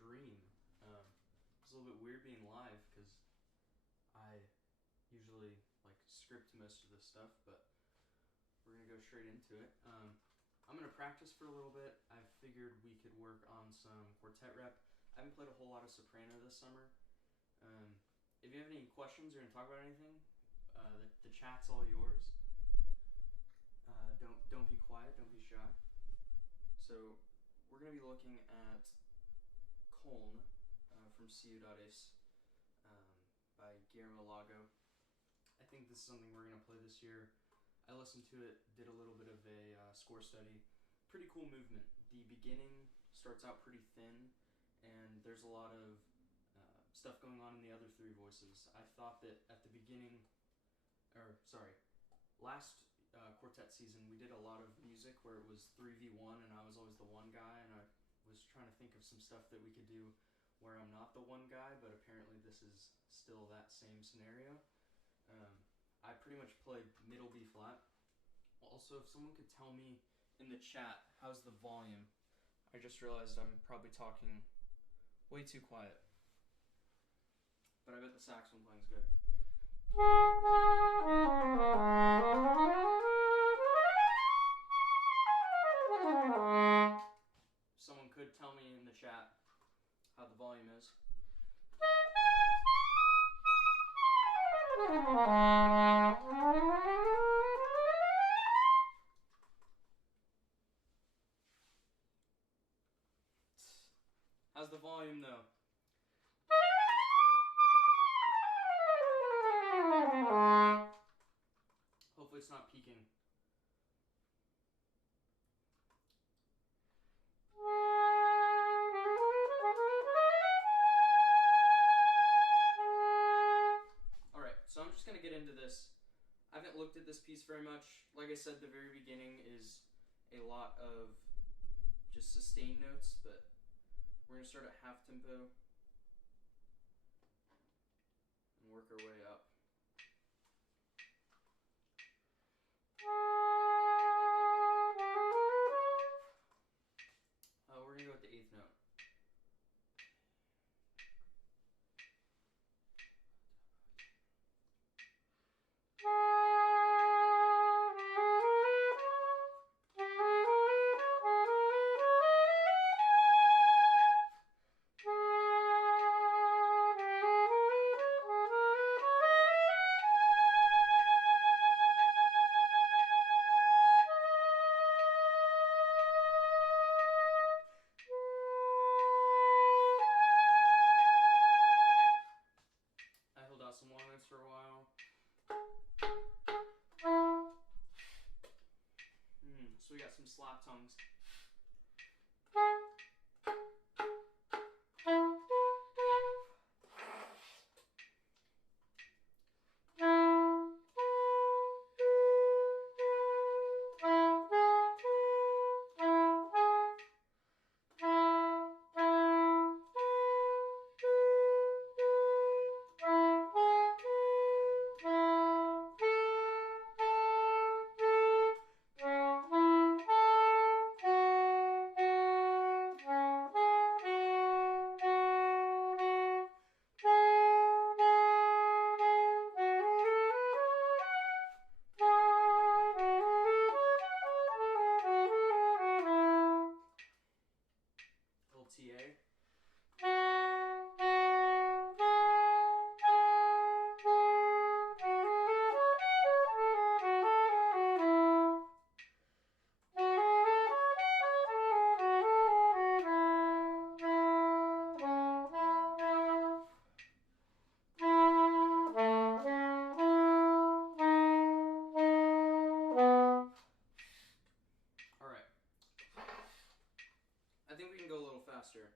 stream. It's a little bit weird being live because I usually like script most of this stuff, but we're gonna go straight into it. I'm gonna practice for a little bit. I figured we could work on some quartet rep. I haven't played a whole lot of soprano this summer. If you have any questions or want to talk about anything, the chat's all yours. Don't be quiet. Don't be shy. So we're gonna be looking at Colne from Ciudades by Guillermo Lago. I think this is something we're gonna play this year. I listened to it, did a little bit of a score study. Pretty cool movement. The beginning starts out pretty thin, and there's a lot of stuff going on in the other three voices. I thought that at the beginning, last quartet season, we did a lot of music where it was 3v1 and I was always the one guy, and I was trying to think of some stuff that we could do where I'm not the one guy, but apparently this is still that same scenario. I pretty much played middle B flat. Also, if someone could tell me in the chat, how's the volume? I just realized I'm probably talking way too quiet. But I bet the saxophone playing's good. Someone could tell me in the chat how the volume is. How's the volume though? Hopefully it's not peaking. Alright, so I'm just going to get into this. I haven't looked at this piece very much. Like I said, the very beginning is a lot of just sustained notes, but we're going to start at half tempo and work our way up. We're going to go with the 8th note. Some long notes for a while. So we got some slap tongues. TA. Alright. I think we can go a little faster.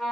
We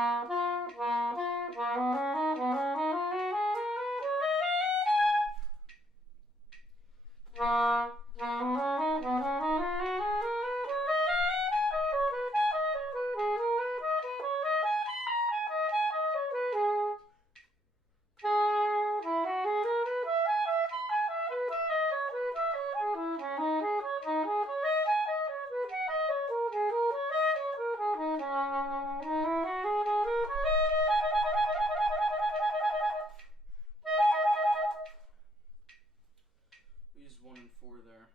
used 1 and 4 there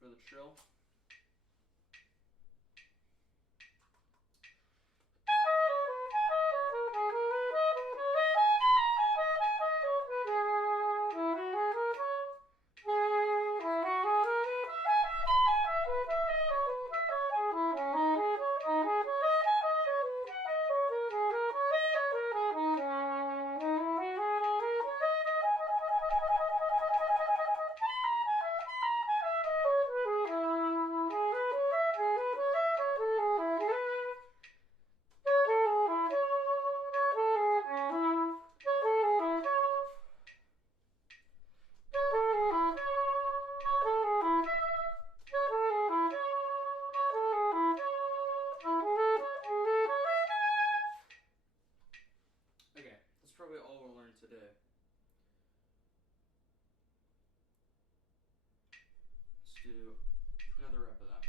for the trill. Okay, that's probably all we'll learn today. Let's do another rep of that.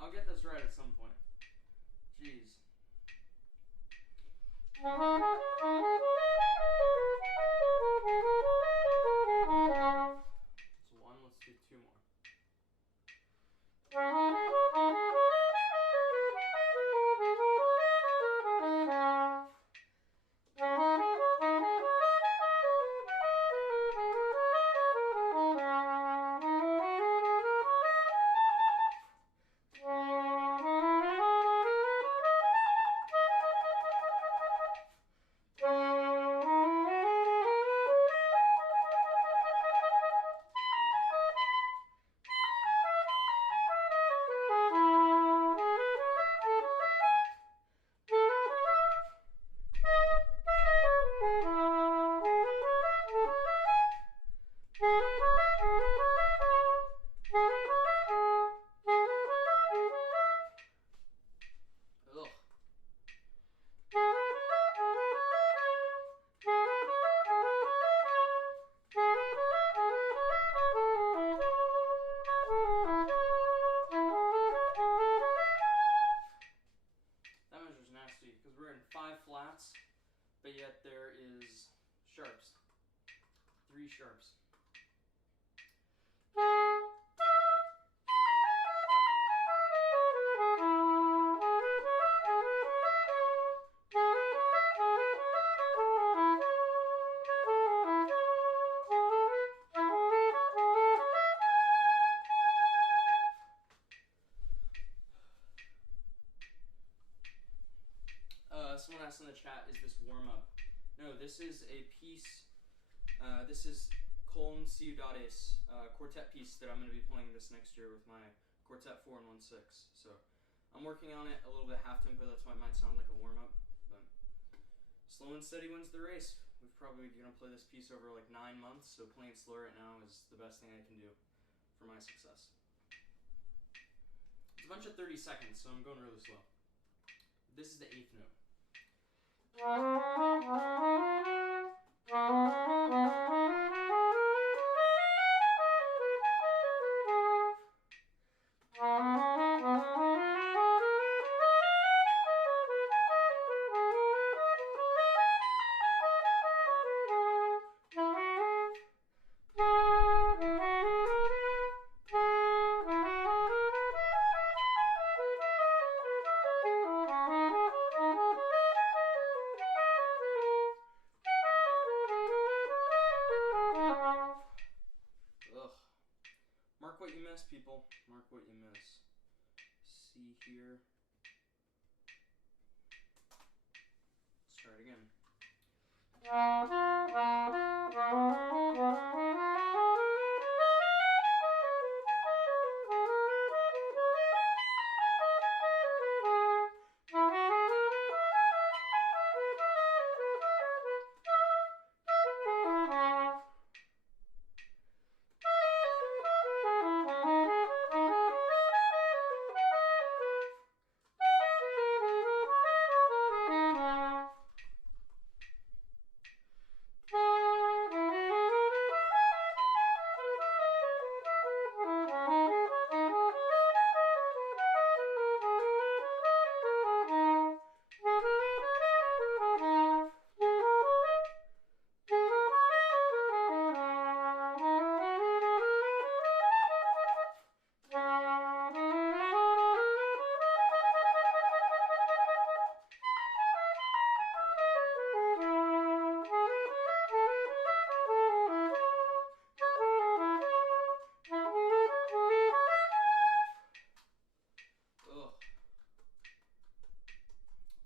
I'll get this right at some point. Jeez. That's 1, let's do 2 more. someone asked in the chat, is this warm-up? No, this is a piece, this is Con Ciudades, quartet piece that I'm going to be playing this next year with my Quartet 4 and 1/6. So I'm working on it a little bit half tempo, that's why it might sound like a warm-up, but slow and steady wins the race. We're probably going to play this piece over like 9 months, so playing it slow right now is the best thing I can do for my success. It's a bunch of 30 seconds, so I'm going really slow. This is the 8th note. Mark what you miss, people. Mark what you miss. C here. Let's try it again.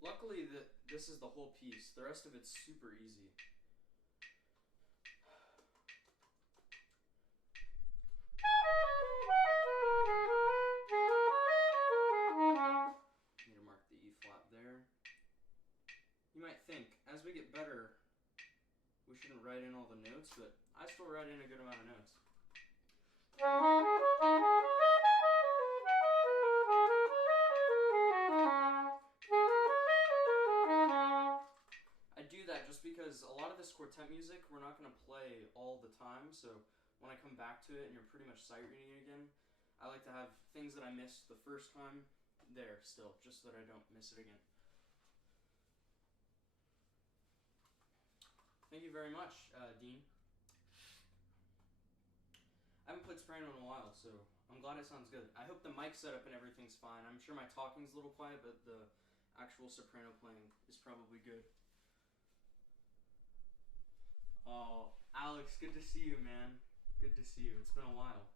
Luckily, this is the whole piece. The rest of it's super easy. Need to mark the E flat there. You might think, as we get better, we shouldn't write in all the notes, but I still write in a good amount of notes. I do that just because a lot of this quartet music we're not going to play all the time, so when I come back to it and you're pretty much sight reading again, I like to have things that I missed the first time there still, just so that I don't miss it again. Thank you very much, Dean. I haven't played soprano in a while, so I'm glad it sounds good. I hope the mic setup and everything's fine. I'm sure my talking's a little quiet, but the actual soprano playing is probably good. Oh, Alex, good to see you, man. Good to see you. It's been a while.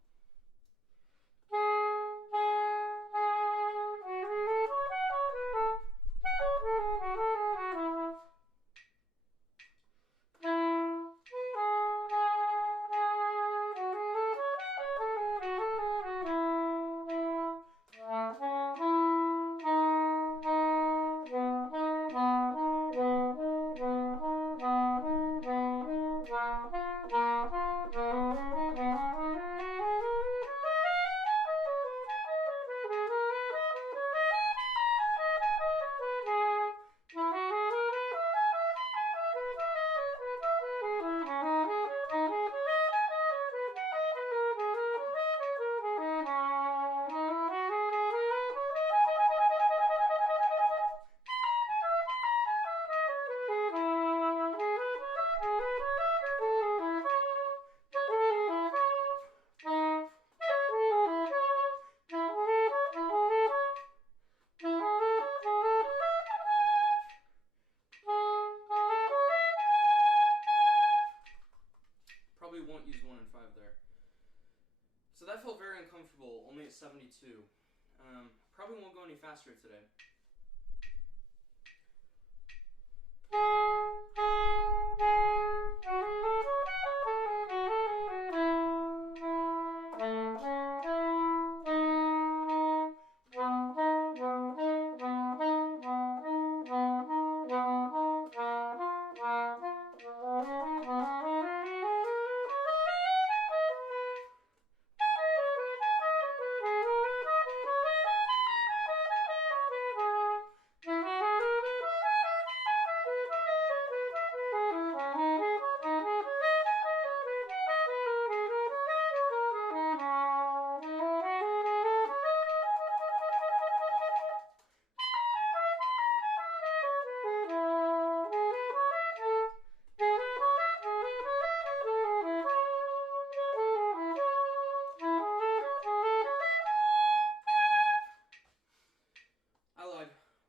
Won't use 1 and 5 there. So that felt very uncomfortable, only at 72. Probably won't go any faster today.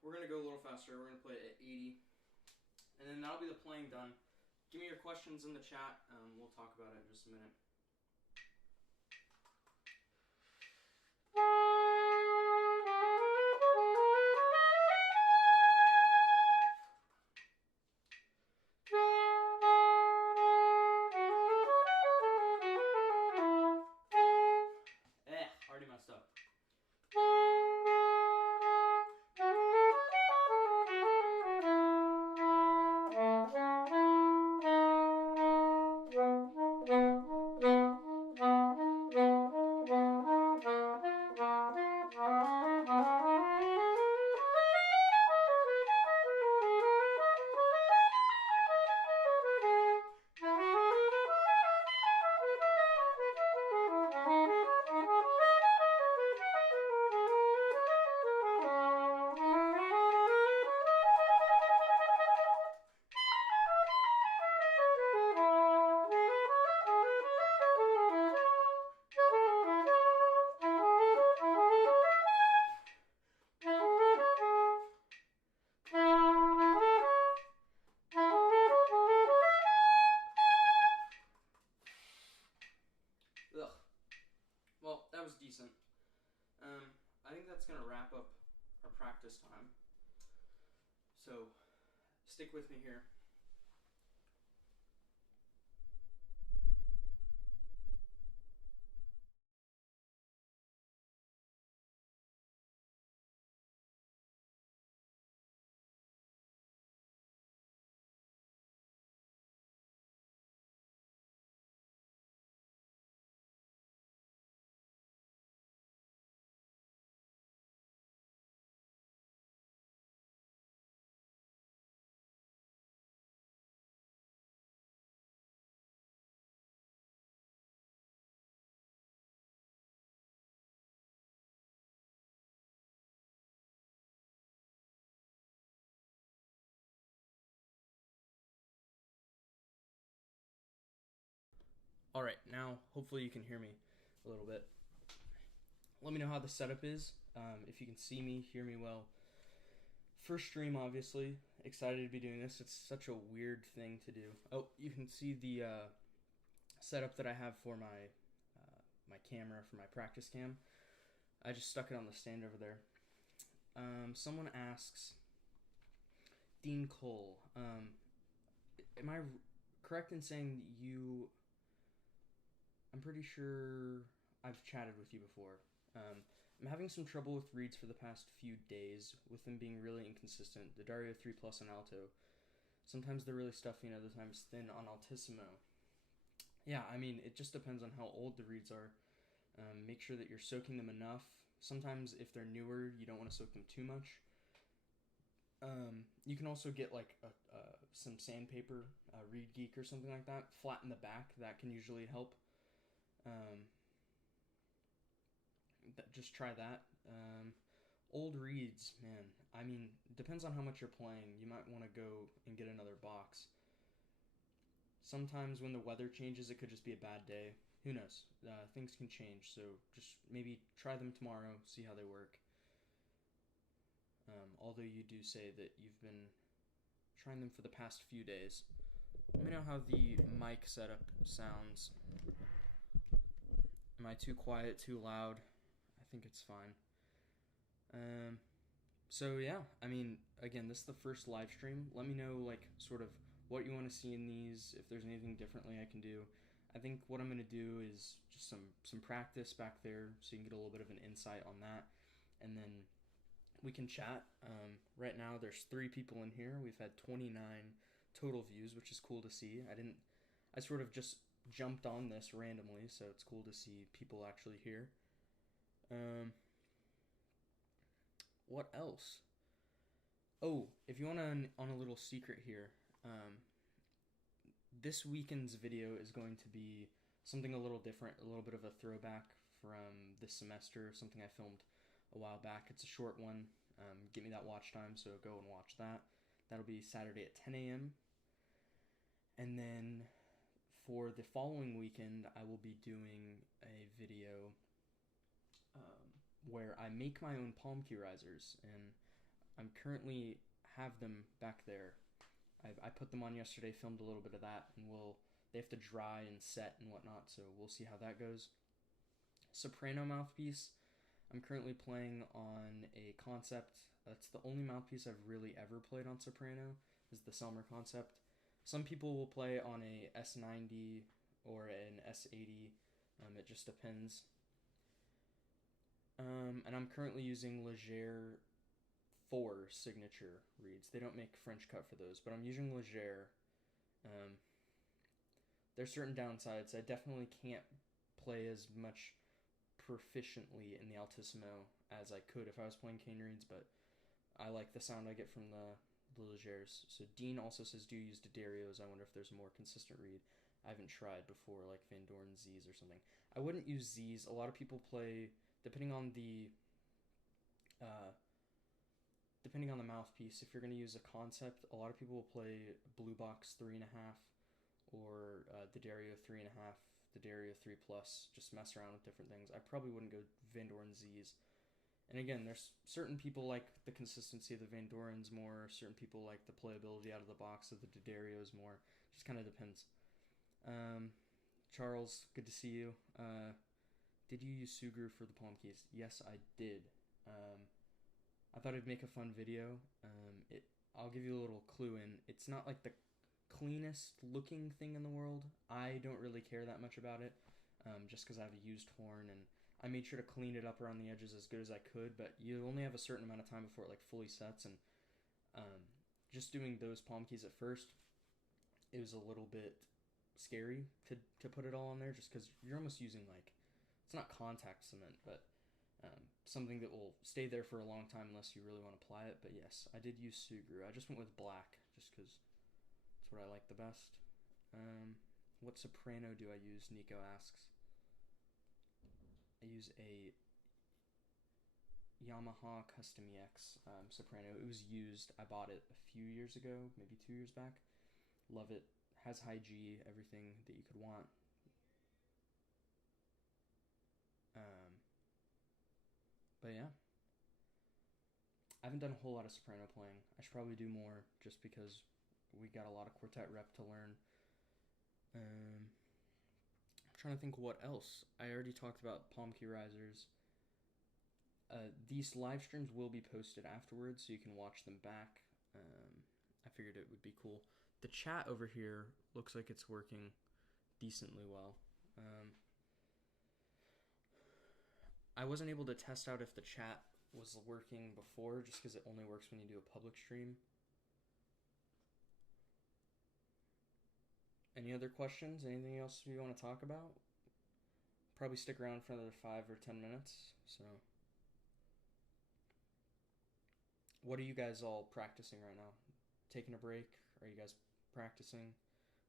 We're going to go a little faster. We're going to play it at 80. And then that'll be the playing done. Give me your questions in the chat. We'll talk about it in just a minute. Already messed up. Well, that was decent. I think that's going to wrap up our practice time. So, stick with me here. Alright, now hopefully you can hear me a little bit. Let me know how the setup is, if you can see me, hear me well. First stream, obviously. Excited to be doing this. It's such a weird thing to do. Oh, you can see the setup that I have for my my camera, for my practice cam. I just stuck it on the stand over there. Someone asks, Dean Cole, am I correct in saying that you... I'm pretty sure I've chatted with you before. I'm having some trouble with reeds for the past few days, with them being really inconsistent. The Dario 3 Plus on alto. Sometimes they're really stuffy and other times thin on altissimo. Yeah, I mean, it just depends on how old the reeds are. Make sure that you're soaking them enough. Sometimes if they're newer, you don't want to soak them too much. You can also get like some sandpaper, Reed Geek or something like that, flatten the back. That can usually help. Just try that. Old reeds, man. I mean, depends on how much you're playing. You might want to go and get another box. Sometimes when the weather changes, it could just be a bad day. Who knows? Things can change, so just maybe try them tomorrow, see how they work. Although you do say that you've been trying them for the past few days. Let me know how the mic setup sounds. Am I too quiet, too loud? I think it's fine. So yeah, I mean, again, this is the first live stream. Let me know like sort of what you want to see in these. If there's anything differently I can do. I think what I'm gonna do is just some practice back there, so you can get a little bit of an insight on that, and then we can chat. Right now, there's 3 people in here. We've had 29 total views, which is cool to see. I sort of just jumped on this randomly, so it's cool to see people actually here. Um, what else? Oh, if you want on a little secret here, this weekend's video is going to be something a little different, a little bit of a throwback from this semester, something I filmed a while back. It's a short one. Get me that watch time, so go and watch that. That'll be Saturday at 10 a.m. And then for the following weekend, I will be doing a video where I make my own palm key risers, and I'm currently have them back there. I put them on yesterday, filmed a little bit of that, and they have to dry and set and whatnot, so we'll see how that goes. Soprano mouthpiece, I'm currently playing on a concept. That's the only mouthpiece I've really ever played on soprano, is the Selmer concept. Some people will play on a S90 or an S80. It just depends. And I'm currently using Leger 4 signature reeds. They don't make French cut for those, but I'm using Leger. There's certain downsides. I definitely can't play as much proficiently in the altissimo as I could if I was playing cane reeds, but I like the sound I get from the Legers. So Dean also says, do you use D'Addarios? I wonder if there's a more consistent reed. I haven't tried before, like Van Doren Z's or something. I wouldn't use Z's. A lot of people play, depending on the mouthpiece. If you're going to use a concept, a lot of people will play Blue Box 3.5 or D'Addario 3.5, D'Addario 3 plus. Just mess around with different things. I probably wouldn't go Van Doren Z's. And again, there's certain people like the consistency of the Van Dorens more. Certain people like the playability out of the box of the D'Addarios more. Just kind of depends. Charles, good to see you. Did you use Sugru for the palm keys? Yes, I did. I thought I'd make a fun video. I'll give you a little clue in. It's not like the cleanest looking thing in the world. I don't really care that much about it, just because I have a used horn, and I made sure to clean it up around the edges as good as I could, but you only have a certain amount of time before it like fully sets, and just doing those palm keys at first, it was a little bit scary to put it all on there, just because you're almost using like, it's not contact cement, but something that will stay there for a long time unless you really want to apply it. But yes, I did use Sugru. I just went with black just because it's what I like the best. What soprano do I use? Nico asks. I use a Yamaha Custom EX soprano. It was used. I bought it a few years ago, maybe 2 years back. Love it. Has high G, everything that you could want. But yeah, I haven't done a whole lot of soprano playing. I should probably do more, just because we got a lot of quartet rep to learn. I'm trying to think what else. I already talked about palm key risers. These live streams will be posted afterwards, so you can watch them back. I figured it would be cool. The chat over here looks like it's working decently well. I wasn't able to test out if the chat was working before, just because it only works when you do a public stream. Any other questions? Anything else you want to talk about? Probably stick around for another 5 or 10 minutes. So, what are you guys all practicing right now? Taking a break? Are you guys practicing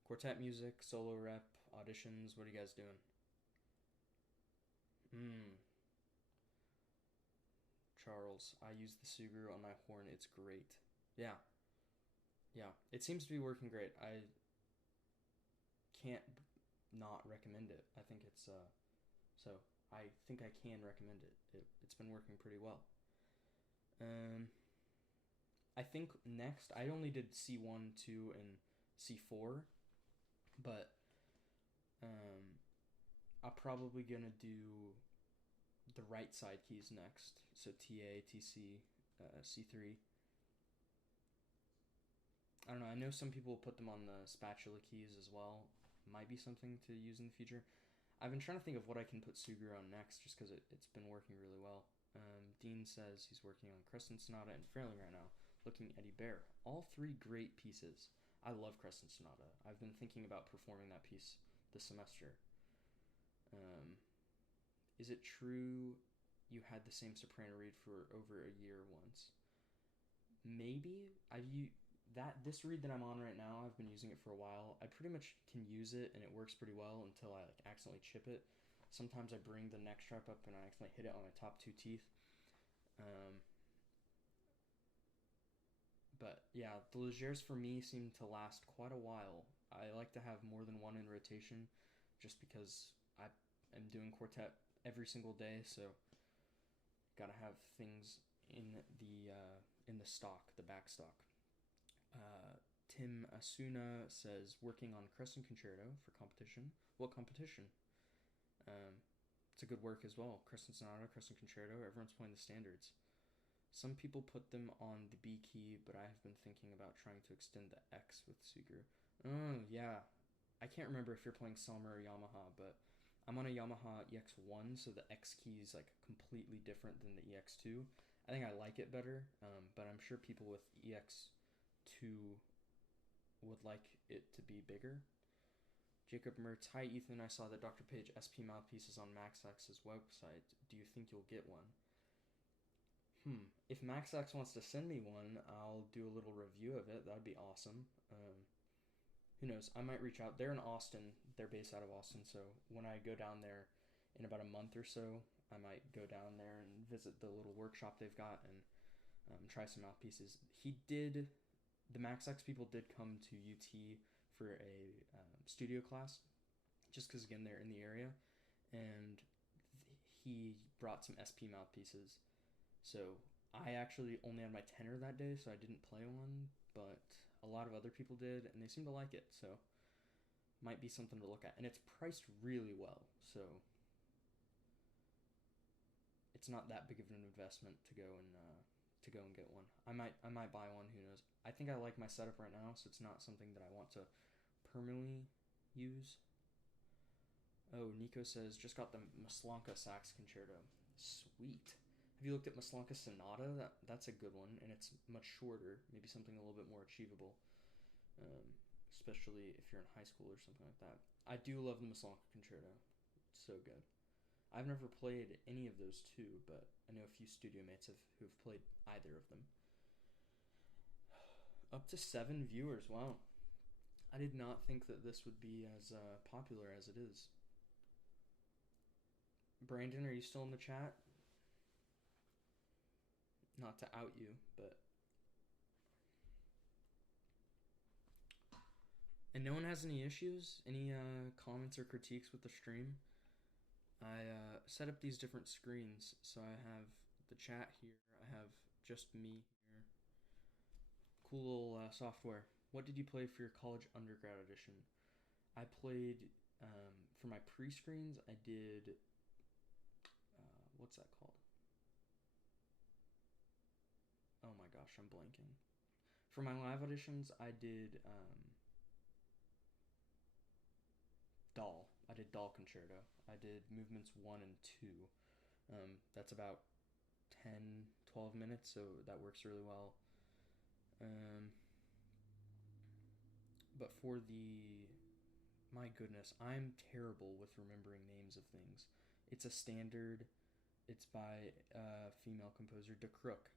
quartet music, solo rep, auditions? What are you guys doing? Charles, I use the Sugru on my horn. It's great. Yeah. It seems to be working great. I can't not recommend it. I think it's so I think I can recommend it. It's been working pretty well. I think next, I only did C1, 2, and C4, but I'm probably gonna do the right side keys next. So TA, TC, C3. I don't know. I know some people put them on the spatula keys as well. Might be something to use in the future. I've been trying to think of what I can put Suger on next, just because it's been working really well. Dean says he's working on Crescent Sonata and Failing right now. Looking Eddie Bear. All three great pieces. I love Crescent Sonata. I've been thinking about performing that piece this semester. Is it true you had the same soprano read for over a year once? Maybe. This read that I'm on right now, I've been using it for a while. I pretty much can use it and it works pretty well until I like accidentally chip it. Sometimes I bring the neck strap up and I accidentally hit it on my top two teeth. But yeah, the Legers for me seem to last quite a while. I like to have more than one in rotation just because I am doing quartet every single day, so gotta have things in the stock, the back stock. Tim Asuna says working on Crescent Concerto for competition. What competition? It's a good work as well. Crescent Sonata, Crescent Concerto. Everyone's playing the standards. Some people put them on the B key, but I have been thinking about trying to extend the X with Suger. Oh yeah, I can't remember if you're playing Selmer or Yamaha, but I'm on a Yamaha EX1, so the X key is like completely different than the EX2. I think I like it better, but I'm sure people with EX2 would like it to be bigger. Jacob Mertz, hi Ethan, I saw that Dr. Page SP mouthpiece is on MaxX's website. Do you think you'll get one? If MaxX wants to send me one, I'll do a little review of it. That'd be awesome. Who knows? I might reach out. They're in Austin. They're based out of Austin, so when I go down there in about a month or so, I might go down there and visit the little workshop they've got and try some mouthpieces. The MaxX people did come to UT for a studio class, just because, again, they're in the area, and he brought some SP mouthpieces. So I actually only had my tenor that day, so I didn't play one, but a lot of other people did, and they seem to like it, so might be something to look at. And it's priced really well, so it's not that big of an investment to go and get one. I might buy one, who knows. I think I like my setup right now, so it's not something that I want to permanently use. Oh, Nico says, just got the Maslanka Sax Concerto. Sweet. Have you looked at Maslanka Sonata? That's a good one, and it's much shorter. Maybe something a little bit more achievable, especially if you're in high school or something like that. I do love the Maslanka Concerto. It's so good. I've never played any of those two, but I know a few studio mates who've played either of them. Up to 7 viewers, wow. I did not think that this would be as popular as it is. Brandon, are you still in the chat? Not to out you, but... And no one has any issues? Any comments or critiques with the stream? I set up these different screens, so I have the chat here, I have just me here. Cool little software. What did you play for your college undergrad edition? I played, for my pre-screens, I did, what's that called? Oh my gosh, I'm blanking. For my live auditions, I did Doll. I did Doll Concerto. I did movements 1 and 2. That's about 10, 12 minutes, so that works really well. But for my goodness, I'm terrible with remembering names of things. It's a standard. It's by a female composer, De Crook.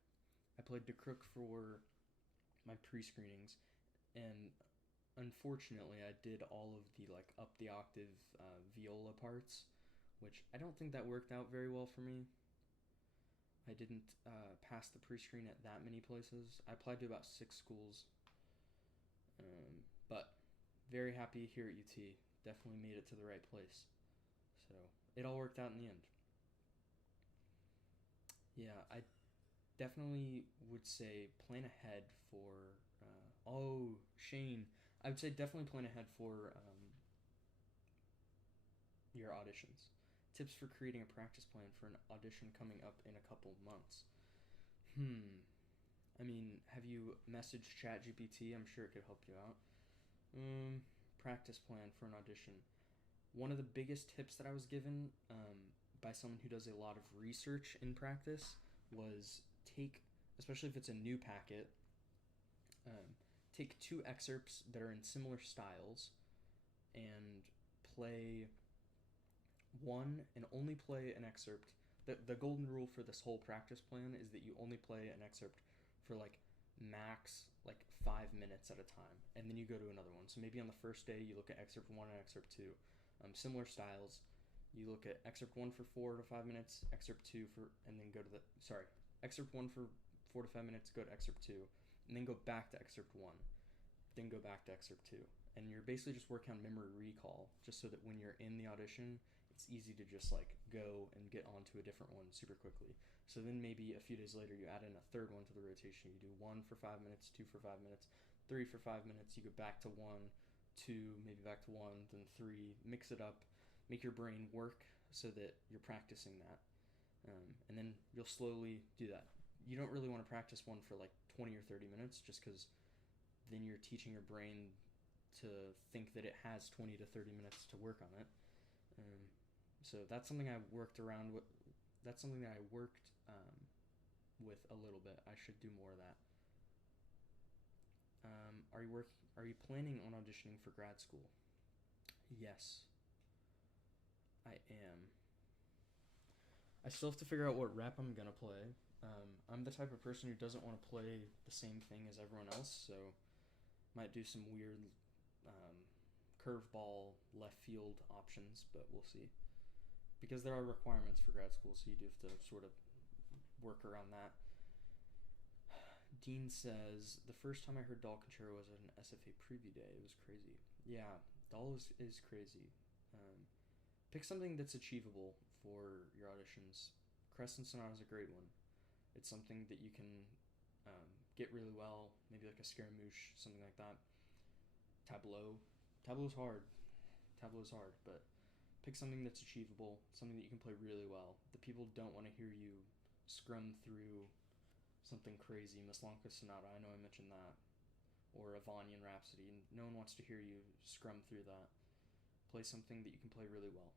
I played De Crook for my pre-screenings, and unfortunately I did all of the up the octave viola parts, which I don't think that worked out very well for me. I didn't pass the pre-screen at that many places. I applied to about 6 schools, but very happy here at UT. Definitely made it to the right place, so it all worked out in the end. Yeah, I definitely would say plan ahead for Shane, I would say definitely plan ahead for your auditions. Tips for creating a practice plan for an audition coming up in a couple months. I mean, have you messaged ChatGPT? I'm sure it could help you out. Practice plan for an audition. One of the biggest tips that I was given by someone who does a lot of research in practice was especially if it's a new packet, take 2 excerpts that are in similar styles and play one and only play an excerpt. The golden rule for this whole practice plan is that you only play an excerpt for max 5 minutes at a time, and then you go to another one. So maybe on the first day you look at excerpt 1 and excerpt 2, similar styles. You look at excerpt 1 for 4 to 5 minutes, excerpt 2 and then go to excerpt 1 for 4 to 5 minutes, go to excerpt 2, and then go back to excerpt 1, then go back to excerpt 2. And you're basically just working on memory recall, just so that when you're in the audition, it's easy to just go and get onto a different one super quickly. So then maybe a few days later you add in a third one to the rotation. You do 1 for 5 minutes, 2 for 5 minutes, 3 for 5 minutes. You go back to 1, 2, maybe back to 1, then 3. Mix it up, make your brain work so that you're practicing that, and then you'll slowly do that. You don't really want to practice one for 20 or 30 minutes, just because then you're teaching your brain to think that it has 20 to 30 minutes to work on it. So that's something I worked around with. That's something that I worked with a little bit. I should do more of that. Are you planning on auditioning for grad school? Yes, I am. I still have to figure out what rep I'm gonna play. I'm the type of person who doesn't want to play the same thing as everyone else, so might do some weird curveball left field options, but we'll see. Because there are requirements for grad school, so you do have to sort of work around that. Dean says, the first time I heard Doll Concerto was at an SFA preview day. It was crazy. Yeah, Doll is crazy. Pick something that's achievable for your auditions. Crescent Sonata is a great one. It's something that you can get really well, maybe like a Scaramouche, something like that. Tableau's hard, but pick something that's achievable, something that you can play really well. The people don't want to hear you scrum through something crazy, Maslanka Sonata, I know I mentioned that, or a Vanyan Rhapsody. No one wants to hear you scrum through that. Play something that you can play really well.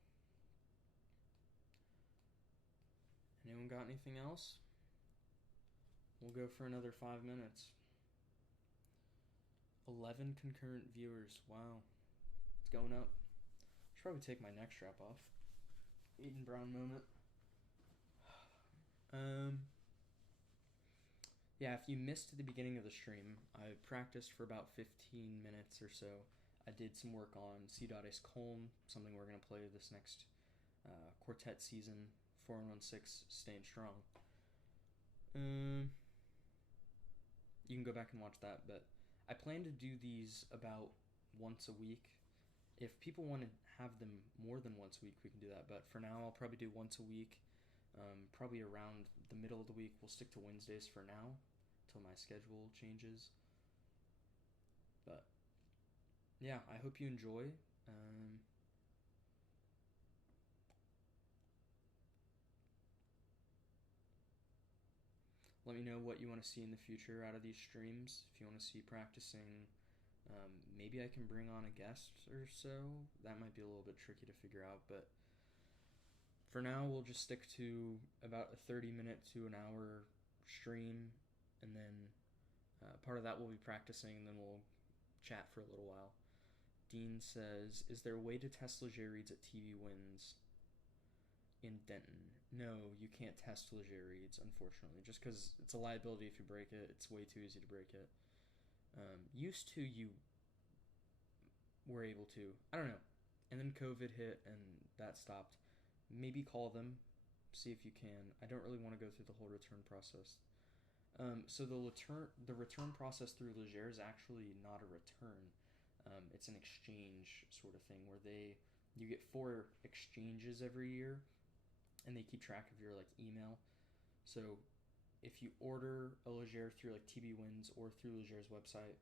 Anyone got anything else? We'll go for another 5 minutes. 11 concurrent viewers. Wow. It's going up. Should probably take my neck strap off. Eden Brown moment. Yeah, if you missed the beginning of the stream, I practiced for about 15 minutes or so. I did some work on C.S. Colm, something we're going to play this next Quartet season, 4116, Staying Strong. You can go back and watch that, but I plan to do these about once a week. If people want to have them more than once a week, we can do that, but for now I'll probably do once a week. Probably around the middle of the week. We'll stick to Wednesdays for now till my schedule changes. But yeah, I hope you enjoy. Let me know what you want to see in the future out of these streams. If you want to see practicing, maybe I can bring on a guest or so. That might be a little bit tricky to figure out, but for now we'll just stick to about a 30-minute to an hour stream, and then part of that we'll be practicing, and then we'll chat for a little while. Dean says, is there a way to test Leger reads at TV Wins in Denton? No, you can't test Leger reads, unfortunately, just because it's a liability if you break it. It's way too easy to break it. Used to, you were able to. I don't know. And then COVID hit, and that stopped. Maybe call them, see if you can. I don't really want to go through the whole return process. So the return process through Leger is actually not a return. It's an exchange sort of thing where you get 4 exchanges every year, and they keep track of your email. So if you order a Leger through TV Wins or through Leger's website,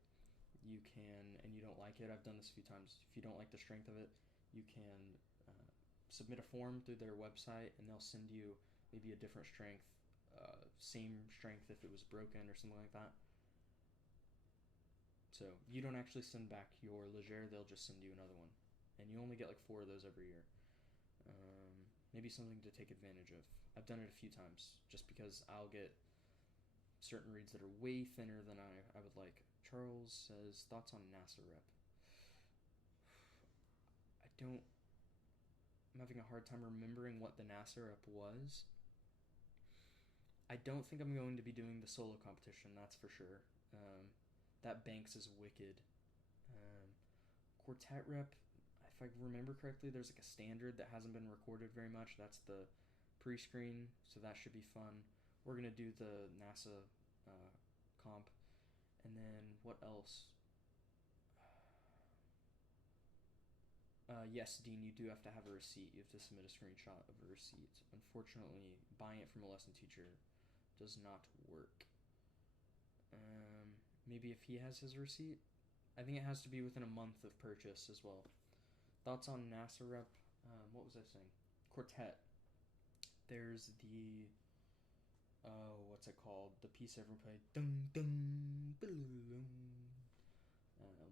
you can, and you don't like it, I've done this a few times, if you don't like the strength of it, you can submit a form through their website, and they'll send you maybe a different strength same strength if it was broken or something like that. So you don't actually send back your Leger, they'll just send you another one. And you only get like 4 of those every year. Maybe something to take advantage of. I've done it a few times just because I'll get certain reads that are way thinner than I would like. Charles says, thoughts on NASA rep? I'm having a hard time remembering what the NASA rep was. I don't think I'm going to be doing the solo competition, that's for sure. That Banks is wicked. Quartet rep, if I remember correctly, there's like a standard that hasn't been recorded very much. That's the pre-screen, so that should be fun. We're going to do the NASA comp. And then what else? Yes, Dean, you do have to have a receipt. You have to submit a screenshot of a receipt. Unfortunately, buying it from a lesson teacher does not work. Maybe if he has his receipt? I think it has to be within a month of purchase as well. Thoughts on NASA rep? What was I saying? Quartet. There's the... what's it called? The piece everyone played. Dun, dun,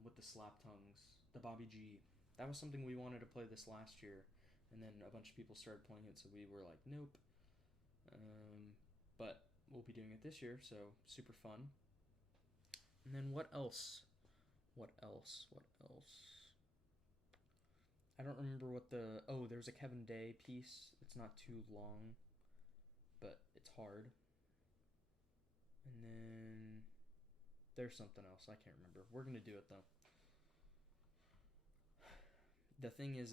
with the slap tongues. The Bobby G. That was something we wanted to play this last year. And then a bunch of people started playing it, so we were like, nope. But we'll be doing it this year, so super fun. And then what else? I don't remember what there's a Kevin Day piece. It's not too long, but it's hard. And then there's something else. I can't remember. We're going to do it, though. The thing is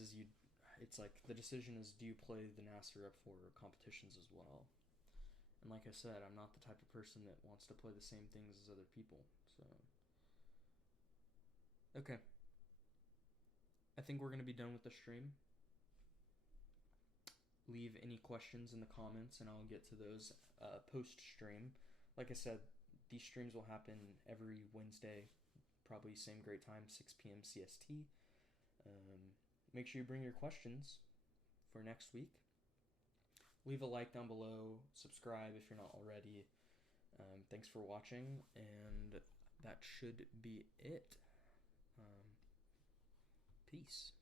it's like the decision is, do you play the NASA rep for competitions as well? And like I said, I'm not the type of person that wants to play the same things as other people. So, okay. I think we're going to be done with the stream. Leave any questions in the comments and I'll get to those post-stream. Like I said, these streams will happen every Wednesday, probably same great time, 6 p.m. CST. Make sure you bring your questions for next week. Leave a like down below. Subscribe if you're not already. Thanks for watching, and that should be it. Peace.